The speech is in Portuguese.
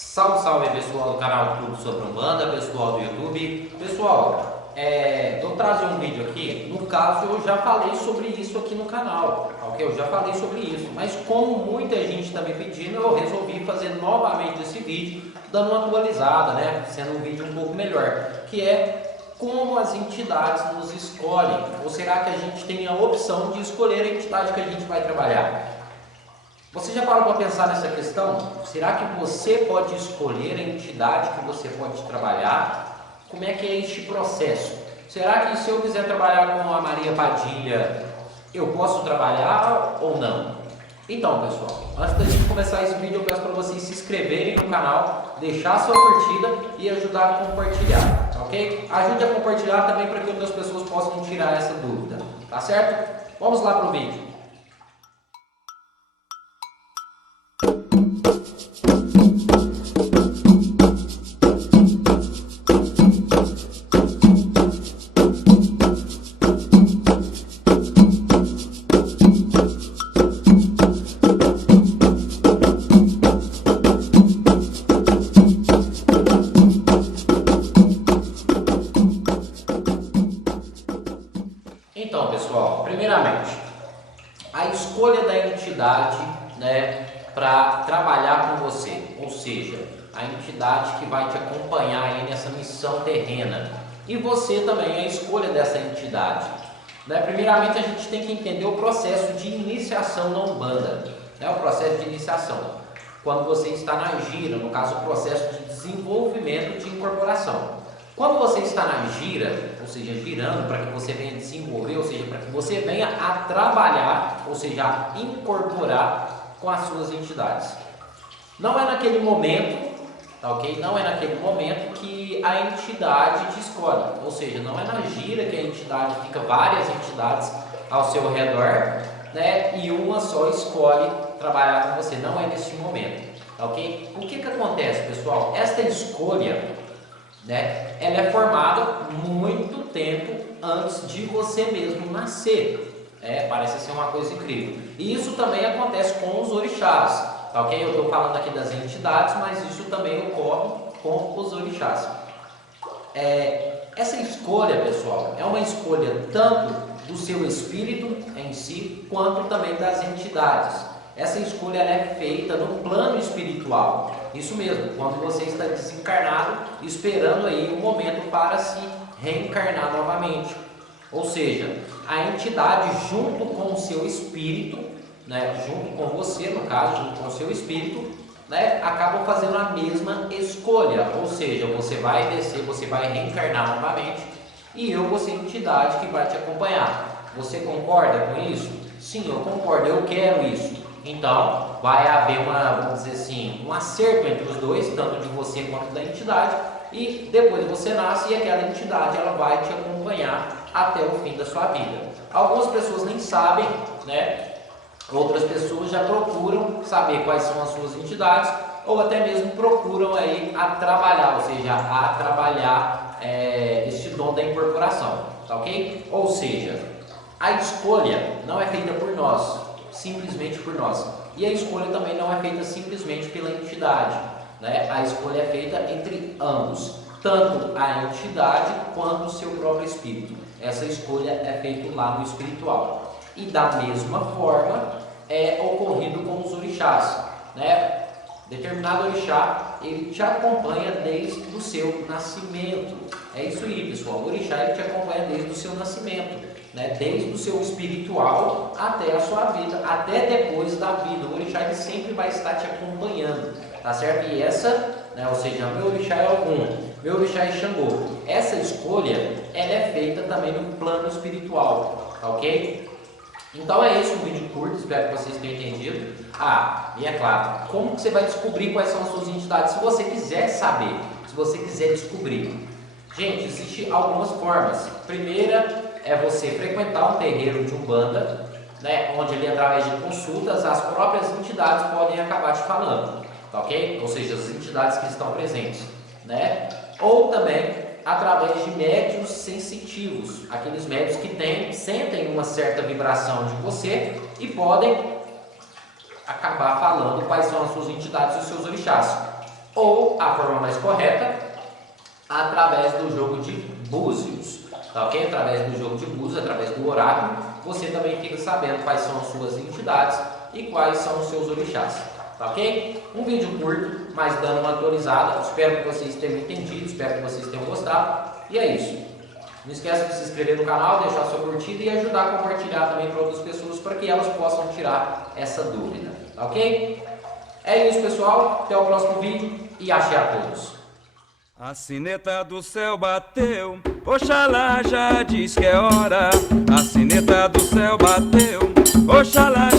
Salve, salve pessoal do canal Tudo sobre Umbanda, pessoal do YouTube. Pessoal, eu trazer um vídeo aqui, no caso eu já falei sobre isso aqui no canal, ok? Eu já falei sobre isso, mas como muita gente está me pedindo, eu resolvi fazer novamente esse vídeo, dando uma atualizada, né? Sendo um vídeo um pouco melhor, que é como as entidades nos escolhem, ou será que a gente tem a opção de escolher a entidade que a gente vai trabalhar? Você já parou para pensar nessa questão? Será que você pode escolher a entidade que você pode trabalhar? Como é que é este processo? Será que se eu quiser trabalhar com a Maria Padilha, eu posso trabalhar ou não? Então, pessoal, antes da gente começar esse vídeo, eu peço para vocês se inscreverem no canal, deixar sua curtida e ajudar a compartilhar, ok? Ajude a compartilhar também para que outras pessoas possam tirar essa dúvida, tá certo? Vamos lá para o vídeo. Então, pessoal, primeiramente, a escolha da entidade, né, para trabalhar com você, ou seja, a entidade que vai te acompanhar aí nessa missão terrena, e você também a escolha dessa entidade, né? Primeiramente, a gente tem que entender o processo de iniciação na Umbanda, né? O processo de iniciação, quando você está na gira, no caso, o processo de desenvolvimento de incorporação. Quando você está na gira, ou seja, girando para que você venha desenvolver, ou seja, para que você venha a trabalhar, ou seja, a incorporar com as suas entidades. Não é naquele momento, tá ok? Não é naquele momento que a entidade te escolhe, ou seja, não é na gira que a entidade fica várias entidades ao seu redor, né? E uma só escolhe trabalhar com você, não é nesse momento, tá ok? O que acontece, pessoal? Esta escolha, né, ela é formada muito tempo antes de você mesmo nascer. Parece ser uma coisa incrível. E isso também acontece com os orixás, tá ok? Eu estou falando aqui das entidades, mas isso também ocorre com os orixás. Essa escolha, pessoal, é uma escolha tanto do seu espírito em si, quanto também das entidades. Essa escolha ela é feita no plano espiritual. Isso mesmo, quando você está desencarnado, esperando aí um momento para se reencarnar novamente. Ou seja, a entidade junto com o seu espírito, né, junto com você, no caso, junto com o seu espírito, né, acabam fazendo a mesma escolha. Ou seja, você vai descer, você vai reencarnar novamente e eu vou ser a entidade que vai te acompanhar. Você concorda com isso? Sim, eu concordo, eu quero isso. Então, vai haver vamos dizer assim, um acerto entre os dois, tanto de você quanto da entidade, e depois você nasce e aquela entidade ela vai te acompanhar até o fim da sua vida. Algumas pessoas nem sabem, né? Outras pessoas já procuram saber quais são as suas entidades, ou até mesmo procuram aí a trabalhar, ou seja, a trabalhar este dom da incorporação, tá ok? Ou seja, a escolha não é feita por nós, simplesmente por nós. E a escolha também não é feita simplesmente pela entidade, né? A escolha é feita entre ambos, tanto a entidade quanto o seu próprio espírito. Essa escolha é feita lá no espiritual. E da mesma forma é ocorrido com os orixás, né? Determinado orixá, ele te acompanha desde o seu nascimento. É isso aí, pessoal. O orixá ele te acompanha desde o seu nascimento, né? Desde o seu espiritual até a sua vida, até depois da vida. O orixá ele sempre vai estar te acompanhando, tá certo? E essa, né, ou seja, meu orixá é algum, meu orixá é Xangô. Essa escolha, ela é feita também no plano espiritual, tá ok? Então é isso, um vídeo curto, espero que vocês tenham entendido. E é claro, como que você vai descobrir quais são as suas entidades? Se você quiser saber, se você quiser descobrir. Gente, existem algumas formas. Primeira é você frequentar um terreiro de Umbanda, né, onde ali através de consultas as próprias entidades podem acabar te falando, tá ok? Ou seja, as entidades que estão presentes, né? Ou também através de médiuns sensitivos, aqueles médiuns que sentem uma certa vibração de você e podem acabar falando quais são as suas entidades e os seus orixás. ou a forma mais correta, através do jogo de búzios, tá ok? Através do jogo de búzios, através do oráculo, você também fica sabendo quais são as suas entidades e quais são os seus orixás, tá ok? Um vídeo curto, mas dando uma atualizada. Espero que vocês tenham entendido, espero que vocês tenham gostado. E é isso. Não esqueça de se inscrever no canal, deixar sua curtida e ajudar a compartilhar também para outras pessoas, para que elas possam tirar essa dúvida, tá ok? É isso, pessoal. Até o próximo vídeo e axé a todos. A sineta do céu bateu, Oxalá já diz que é hora. A sineta do céu bateu, Oxalá